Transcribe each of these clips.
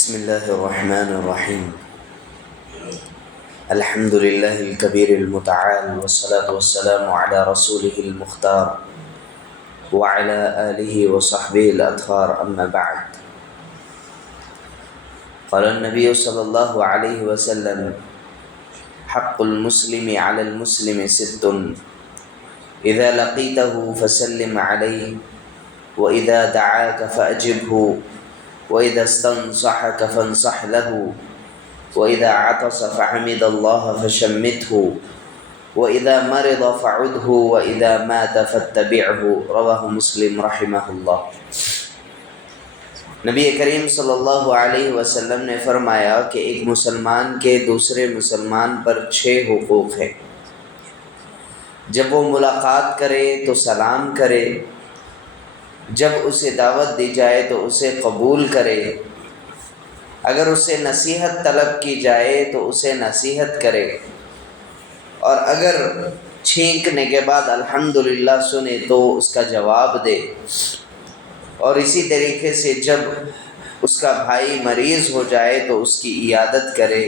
بسم الله الرحمن الرحيم. الحمد لله الكبير المتعال، والصلاة والسلام على رسوله المختار وعلى آله وصحبه الأطهار، أما بعد. قال النبي صلى الله عليه وسلم: حق المسلم على المسلم ست: إذا لقيته فسلم عليه، وإذا دعاك فأجبه، وإذا استنصحك فانصح له، وإذا عطس فحمد الله فشمته، وإذا مرض فعده، وإذا مات فاتبعه. رواه مسلم رحمہ اللہ. نبی کریم صلی اللہ علیہ وسلم نے فرمایا کہ ایک مسلمان کے دوسرے مسلمان پر 6 حقوق ہیں. جب وہ ملاقات کرے تو سلام کرے، جب اسے دعوت دی جائے تو اسے قبول کرے، اگر اسے نصیحت طلب کی جائے تو اسے نصیحت کرے، اور اگر چھینکنے کے بعد الحمدللہ سنے تو اس کا جواب دے، اور اسی طریقے سے جب اس کا بھائی مریض ہو جائے تو اس کی عیادت کرے،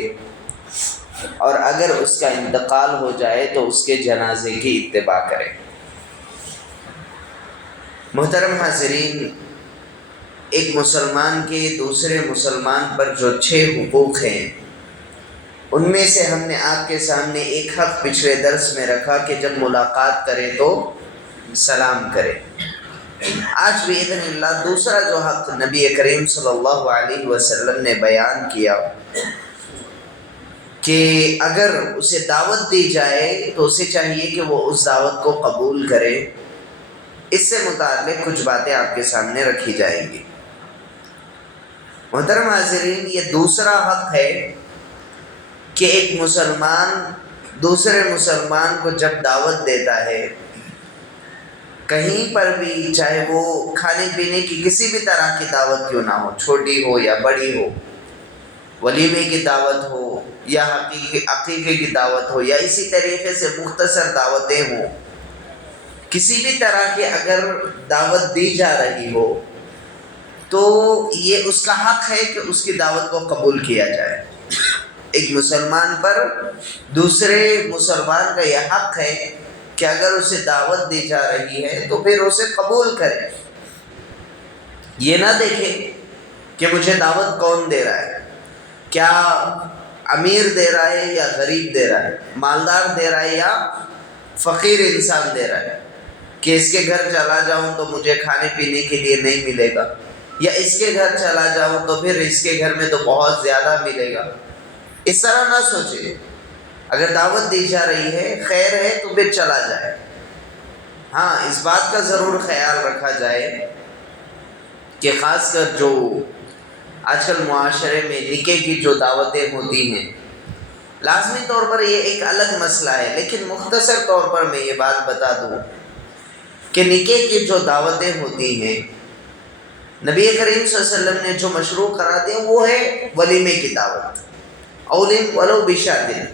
اور اگر اس کا انتقال ہو جائے تو اس کے جنازے کی اتباع کرے. محترم حاضرین، ایک مسلمان کے دوسرے مسلمان پر جو 6 حقوق ہیں، ان میں سے ہم نے آپ کے سامنے ایک حق پچھلے درس میں رکھا کہ جب ملاقات کرے تو سلام کرے. آج باذن اللہ دوسرا جو حق نبی کریم صلی اللہ علیہ وسلم نے بیان کیا کہ اگر اسے دعوت دی جائے تو اسے چاہیے کہ وہ اس دعوت کو قبول کرے. اس سے متعلق کچھ باتیں آپ کے سامنے رکھی جائیں گی. محترم حاضرین، یہ دوسرا حق ہے کہ ایک مسلمان دوسرے مسلمان کو جب دعوت دیتا ہے کہیں پر بھی، چاہے وہ کھانے پینے کی کسی بھی طرح کی دعوت کیوں نہ ہو، چھوٹی ہو یا بڑی ہو، ولیمے کی دعوت ہو یا عقیقے کی دعوت ہو یا اسی طریقے سے مختصر دعوتیں ہوں، کسی بھی طرح کی اگر دعوت دی جا رہی ہو تو یہ اس کا حق ہے کہ اس کی دعوت کو قبول کیا جائے. ایک مسلمان پر دوسرے مسلمان کا یہ حق ہے کہ اگر اسے دعوت دی جا رہی ہے تو پھر اسے قبول کرے. یہ نہ دیکھے کہ مجھے دعوت کون دے رہا ہے، کیا امیر دے رہا ہے یا غریب دے رہا ہے، مالدار دے رہا ہے یا فقیر انسان دے رہا ہے، کہ اس کے گھر چلا جاؤں تو مجھے کھانے پینے کے لیے نہیں ملے گا، یا اس کے گھر چلا جاؤں تو پھر اس کے گھر میں تو بہت زیادہ ملے گا. اس طرح نہ سوچے. اگر دعوت دی جا رہی ہے، خیر ہے تو پھر چلا جائے. ہاں، اس بات کا ضرور خیال رکھا جائے کہ خاص کر جو آج کل معاشرے میں نکاح کی جو دعوتیں ہوتی ہیں، لازمی طور پر یہ ایک الگ مسئلہ ہے، لیکن مختصر طور پر میں یہ بات بتا دوں کہ نکاح کی جو دعوتیں ہوتی ہیں، نبی کریم صلی اللہ علیہ وسلم نے جو مشروع قرار دیا وہ ہے ولیمے کی دعوت. اولم ولو بشاتن،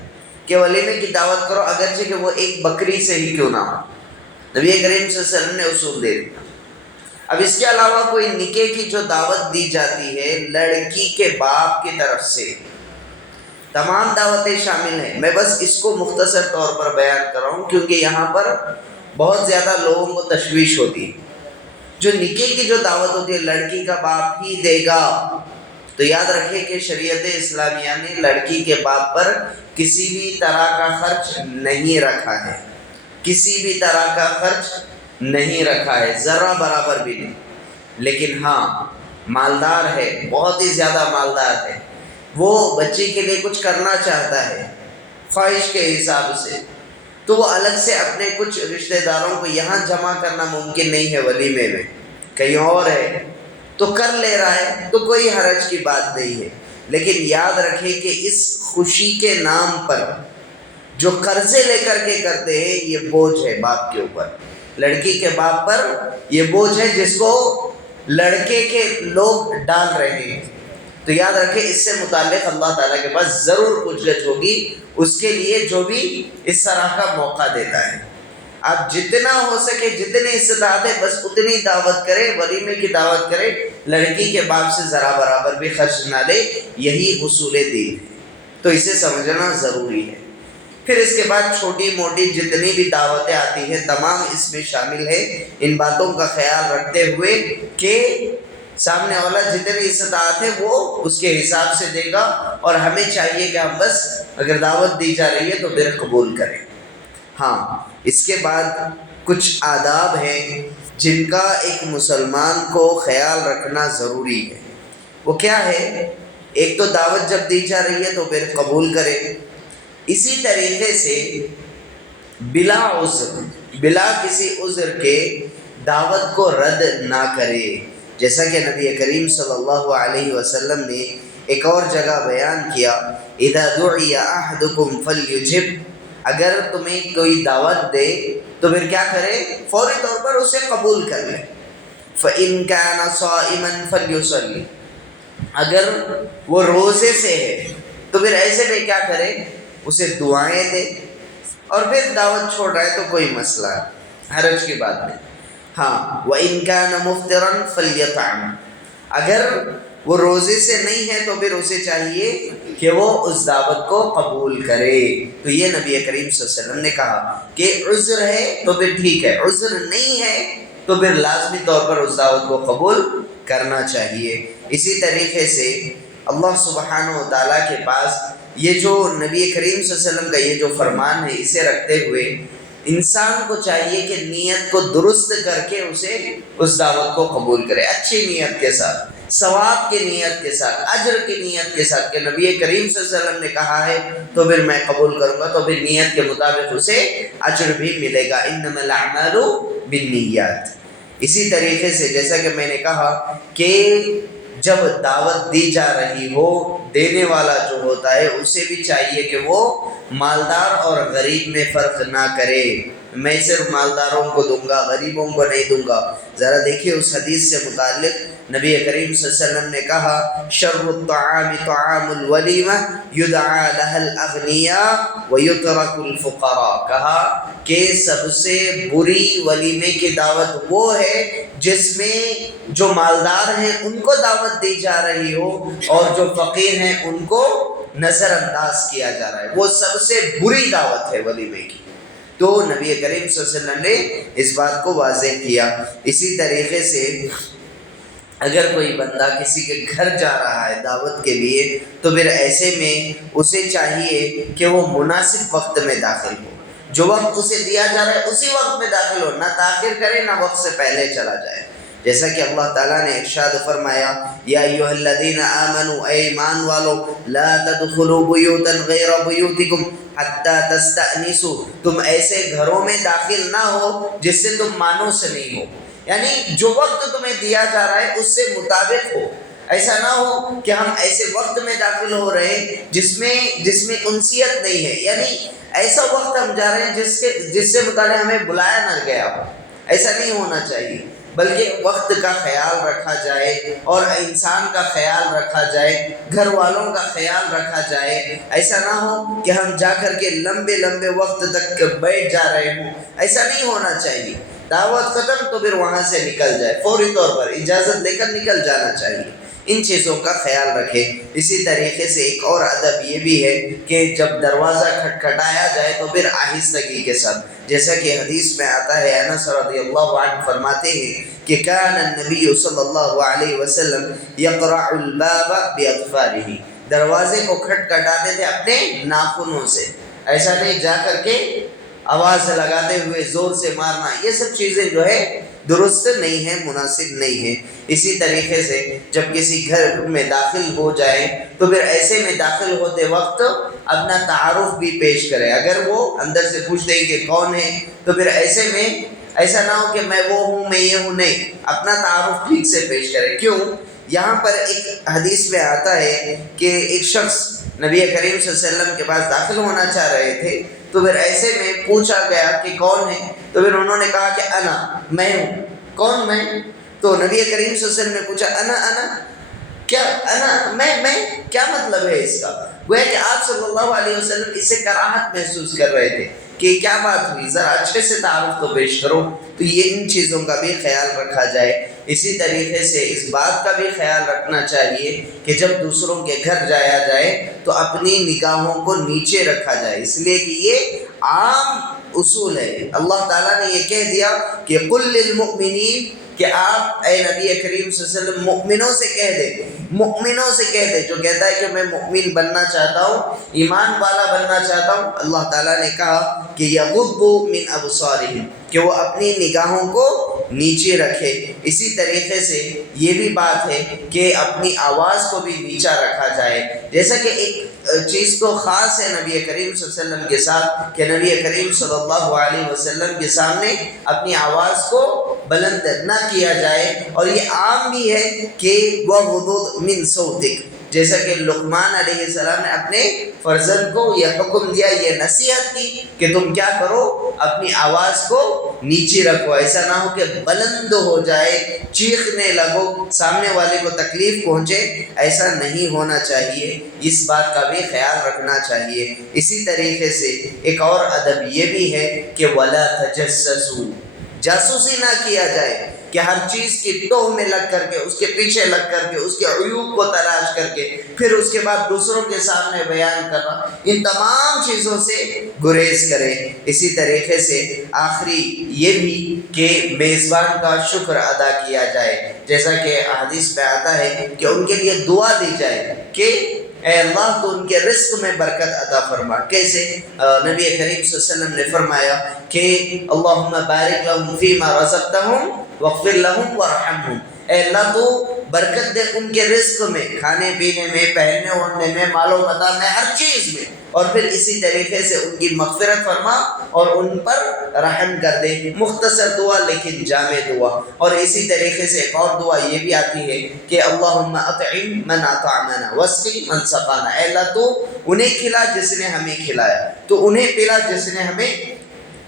کہ ولیمے کی دعوت کرو اگرچہ کہ وہ ایک بکری سے ہی کیوں نہ ہو. نبی کریم صلی اللہ علیہ وسلم نے اصول دے دیا. اب اس کے علاوہ کوئی نکاح کی جو دعوت دی جاتی ہے لڑکی کے باپ کی طرف سے، تمام دعوتیں شامل ہیں. میں بس اس کو مختصر طور پر بیان کر رہا ہوں کیونکہ یہاں پر بہت زیادہ لوگوں کو تشویش ہوتی ہے. جو نکاح کی جو دعوت ہوتی ہے لڑکی کا باپ ہی دے گا، تو یاد رکھیں کہ شریعت اسلامیہ نے لڑکی کے باپ پر کسی بھی طرح کا خرچ نہیں رکھا ہے، کسی بھی طرح کا خرچ نہیں رکھا ہے، ذرہ برابر بھی نہیں. لیکن ہاں، مالدار ہے، بہت ہی زیادہ مالدار ہے، وہ بچے کے لیے کچھ کرنا چاہتا ہے خواہش کے حساب سے، تو وہ الگ سے اپنے کچھ رشتہ داروں کو یہاں جمع کرنا ممکن نہیں ہے، ولیمے میں کہیں اور ہے تو کر لے رہا ہے تو کوئی حرج کی بات نہیں ہے. لیکن یاد رکھیں کہ اس خوشی کے نام پر جو قرضے لے کر کے کرتے ہیں یہ بوجھ ہے باپ کے اوپر، لڑکی کے باپ پر یہ بوجھ ہے جس کو لڑکے کے لوگ ڈال رہے ہیں. تو یاد رکھیں اس سے متعلق اللہ تعالیٰ کے پاس ضرور پوچھ گچھ ہوگی اس کے لیے جو بھی اس طرح کا موقع دیتا ہے. آپ جتنا ہو سکے، جتنی استطاعت ہے بس اتنی دعوت کرے، ولیمے کی دعوت کرے. لڑکی کے باپ سے ذرا برابر بھی خرچ نہ لے، یہی اصول دین ہے، تو اسے سمجھنا ضروری ہے۔ پھر اس کے بعد چھوٹی موٹی جتنی بھی دعوتیں آتی ہیں تمام اس میں شامل ہے، ان باتوں کا خیال رکھتے ہوئے کہ سامنے والا جتنی استطاعت ہے وہ اس کے حساب سے دے گا، اور ہمیں چاہیے کہ ہم بس اگر دعوت دی جا رہی ہے تو پھر قبول کریں۔ ہاں، اس کے بعد کچھ آداب ہیں جن کا ایک مسلمان کو خیال رکھنا ضروری ہے۔ وہ کیا ہے؟ ایک تو دعوت جب دی جا رہی ہے تو پھر قبول کرے، اسی طریقے سے بلا عذر، بلا کسی عذر کے دعوت کو رد نہ کرے، جیسا کہ نبی کریم صلی اللہ علیہ وسلم نے ایک اور جگہ بیان کیا، اذا دعی احدکم فلیجب، اگر تمہیں کوئی دعوت دے تو پھر کیا کرے؟ فوری طور پر اسے قبول کر لے۔ فإن كان صائما فليصلي، اگر وہ روزے سے ہے تو پھر ایسے میں کیا کرے؟ اسے دعائیں دے، اور پھر دعوت چھوڑ رہا ہے تو کوئی مسئلہ حرج کی بات نہیں۔ ہاں، وَإِن كَانَ مُفْطِرًا فَلْيَطْعَمْ، اگر وہ روزے سے نہیں ہے تو پھر اسے چاہیے کہ وہ اس دعوت کو قبول کرے۔ تو یہ نبی کریم صلی اللہ علیہ وسلم نے کہا کہ عذر ہے تو پھر ٹھیک ہے، عذر نہیں ہے تو پھر لازمی طور پر اس دعوت کو قبول کرنا چاہیے۔ اسی طریقے سے اللہ سبحانہ و تعالیٰ کے پاس یہ جو نبی کریم صلی اللہ علیہ وسلم کا یہ جو فرمان ہے، اسے رکھتے ہوئے انسان کو چاہیے کہ نیت کو درست کر کے اسے اس دعوت کو قبول کرے، اچھی نیت کے ساتھ، ثواب کی نیت کے ساتھ، اجر کی نیت کے ساتھ، کہ نبی کریم صلی اللہ علیہ وسلم نے کہا ہے تو پھر میں قبول کروں گا، تو پھر نیت کے مطابق اسے اجر بھی ملے گا، انما الاعمال بالنیات۔ اسی طریقے سے جیسا کہ میں نے کہا کہ جب دعوت دی جا رہی ہو، دینے والا جو ہوتا ہے اسے بھی چاہیے کہ وہ مالدار اور غریب میں فرق نہ کرے، میں صرف مالداروں کو دوں گا، غریبوں کو نہیں دوں گا۔ ذرا دیکھیے اس حدیث سے متعلق نبی کریم صلی اللہ علیہ وسلم نے کہا، شر الطعام طعام الولیمہ یدعا لها الاغنیاء ویترک الفقراء، کہا کہ سب سے بری ولیمے کی دعوت وہ ہے جس میں جو مالدار ہیں ان کو دعوت دی جا رہی ہو اور جو فقیر ہیں ان کو نظر انداز کیا جا رہا ہے، وہ سب سے بری دعوت ہے ولیمے کی۔ تو نبی کریم صلی اللہ علیہ وسلم نے اس بات کو واضح کیا۔ اسی طریقے سے اگر کوئی بندہ کسی کے گھر جا رہا ہے دعوت کے لیے تو پھر ایسے میں اسے چاہیے کہ وہ مناسب وقت میں داخل ہو، جو وقت اسے دیا جا رہا ہے اسی وقت میں داخل ہو، نہ تاخیر کرے نہ وقت سے پہلے چلا جائے، جیسا کہ اللہ تعالیٰ نے ارشاد فرمایا، یا ایھا الذین آمنوا، اے ایمان والو، لا تدخلوا بیوتا غیر بیوتکم حتی تستأنسوا، تم ایسے گھروں میں داخل نہ ہو جس سے تم مانوس نہیں ہو، یعنی جو وقت تمہیں دیا جا رہا ہے اس سے مطابق ہو، ایسا نہ ہو کہ ہم ایسے وقت میں داخل ہو رہے ہیں جس میں انسیت نہیں ہے، یعنی ایسا وقت ہم جا رہے ہیں جس سے متعلق ہمیں بلایا نہ گیا ہو، ایسا نہیں ہونا چاہیے، بلکہ وقت کا خیال رکھا جائے اور انسان کا خیال رکھا جائے، گھر والوں کا خیال رکھا جائے، ایسا نہ ہو کہ ہم جا کر کے لمبے لمبے وقت تک بیٹھ جا رہے ہوں، ایسا نہیں ہونا چاہیے۔ دعوت ختم تو پھر وہاں سے نکل جائے، فوری طور پر اجازت لے کر نکل جانا چاہیے، ان چیزوں کا خیال رکھیں۔ اسی طریقے سے ایک اور ادب یہ بھی ہے کہ جب دروازہ کھٹکھٹایا جائے تو پھر آہستگی کے ساتھ، جیسا کہ حدیث میں آتا ہے، انس رضی اللہ عنہ فرماتے ہیں کہ کان النبی صلی اللہ علیہ وسلم یقرع الباب باظفارہ، دروازے کو کھٹکھٹاتے تھے اپنے ناخنوں سے، ایسا نہیں جا کر کے آواز لگاتے ہوئے زور سے مارنا، یہ سب چیزیں جو ہے درست نہیں ہیں، مناسب نہیں ہیں۔ اسی طریقے سے جب کسی گھر میں داخل ہو جائے تو پھر ایسے میں داخل ہوتے وقت اپنا تعارف بھی پیش کرے، اگر وہ اندر سے پوچھتے ہیں کہ کون ہے تو پھر ایسے میں ایسا نہ ہو کہ میں وہ ہوں میں یہ ہوں، نہیں، اپنا تعارف ٹھیک سے پیش کرے۔ کیوں؟ یہاں پر ایک حدیث میں آتا ہے کہ ایک شخص نبی کریم صلی اللہ علیہ وسلم کے پاس داخل ہونا چاہ رہے تھے، تو پھر ایسے میں پوچھا گیا کہ کون ہے، تو پھر انہوں نے کہا کہ انا، میں ہوں۔ کون میں؟ تو نبی کریم صلی اللہ علیہ وسلم نے پوچھا انا کیا، انا میں کیا مطلب ہے اس کا؟ گویا کہ آپ صلی اللہ علیہ وسلم اس سے کراہت محسوس کر رہے تھے کہ کیا بات ہوئی، ذرا اچھے سے تعارف تو پیش کرو۔ تو یہ ان چیزوں کا بھی خیال رکھا جائے۔ اسی طریقے سے اس بات کا بھی خیال رکھنا چاہیے کہ جب دوسروں کے گھر جایا جائے تو اپنی نگاہوں کو نیچے رکھا جائے، اس لیے کہ یہ عام اصول ہے۔ اللہ تعالیٰ نے یہ کہہ دیا کہ قل للمؤمنین، کہ آپ اے نبی کریم صلی اللہ علیہ وسلم مؤمنوں سے کہہ دے، مؤمنوں سے کہہ دے، جو کہتا ہے کہ میں مؤمن بننا چاہتا ہوں، ایمان والا بننا چاہتا ہوں، اللہ تعالیٰ نے کہا کہ یغضوا من ابصارہم، کہ وہ اپنی نگاہوں کو نیچے رکھے۔ اسی طریقے سے یہ بھی بات ہے کہ اپنی آواز کو بھی نیچا رکھا جائے، جیسا کہ ایک چیز تو خاص ہے نبی کریم صلی اللہ علیہ وسلم کے ساتھ کہ نبی کریم صلی اللہ علیہ وسلم کے سامنے اپنی آواز کو بلند نہ کیا جائے، اور یہ عام بھی ہے کہ وَغْضُضْ مِنْ صَوْتِكَ، جیسا کہ لقمان علیہ السلام نے اپنے فرزند کو یہ حکم دیا، یہ نصیحت کی کہ تم کیا کرو، اپنی آواز کو نیچے رکھو، ایسا نہ ہو کہ بلند ہو جائے، چیخنے لگو، سامنے والے کو تکلیف پہنچے، ایسا نہیں ہونا چاہیے، اس بات کا بھی خیال رکھنا چاہیے۔ اسی طریقے سے ایک اور ادب یہ بھی ہے کہ وَلَا تَجَسَّسُوا، جاسوسی نہ کیا جائے کہ ہر چیز کی ٹوہ میں لگ کر کے، اس کے پیچھے لگ کر کے، اس کے عیوب کو تلاش کر کے پھر اس کے بعد دوسروں کے سامنے بیان کرنا، ان تمام چیزوں سے گریز کرے۔ اسی طریقے سے آخری یہ بھی کہ میزبان کا شکر ادا کیا جائے، جیسا کہ حدیث میں آتا ہے کہ ان کے لیے دعا دی جائے کہ اے اللہ تو ان کے رزق میں برکت عطا فرما۔ کیسے؟ نبی کریم صلی اللہ علیہ وسلم نے فرمایا کہ اللہم بارک لہم فیما رزقتہم واغفر لہم وارحمہم، اے اللہ تو برکت دے ان کے رزق میں، کھانے پینے میں، پہننے اوڑھنے میں، مال و متاع میں، ہر چیز میں، اور پھر اسی طریقے سے ان کی مغفرت فرما اور ان پر رحم کر دے۔ مختصر دعا لیکن جامع دعا۔ اور اسی طریقے سے ایک اور دعا یہ بھی آتی ہے کہ اللہم اطعم من اطعمنا واسقی من سقانا، اے اللہ تو انہیں کھلا جس نے ہمیں کھلایا، تو انہیں پلا جس نے ہمیں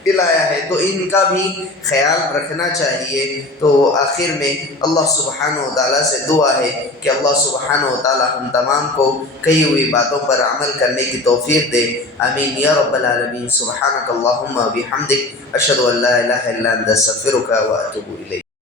پلایا ہے، تو ان کا بھی خیال رکھنا چاہیے۔ تو آخر میں اللہ سبحانہ و تعالیٰ سے دعا ہے کہ اللہ سبحانہ و تعالیٰ ہم تمام کو کہی ہوئی باتوں پر عمل کرنے کی توفیق دے، آمین یا رب العالمین۔ سبحانک اللہم و بحمدک، اشہد ان لا الہ الا انت، استغفرک و اتوب الیک۔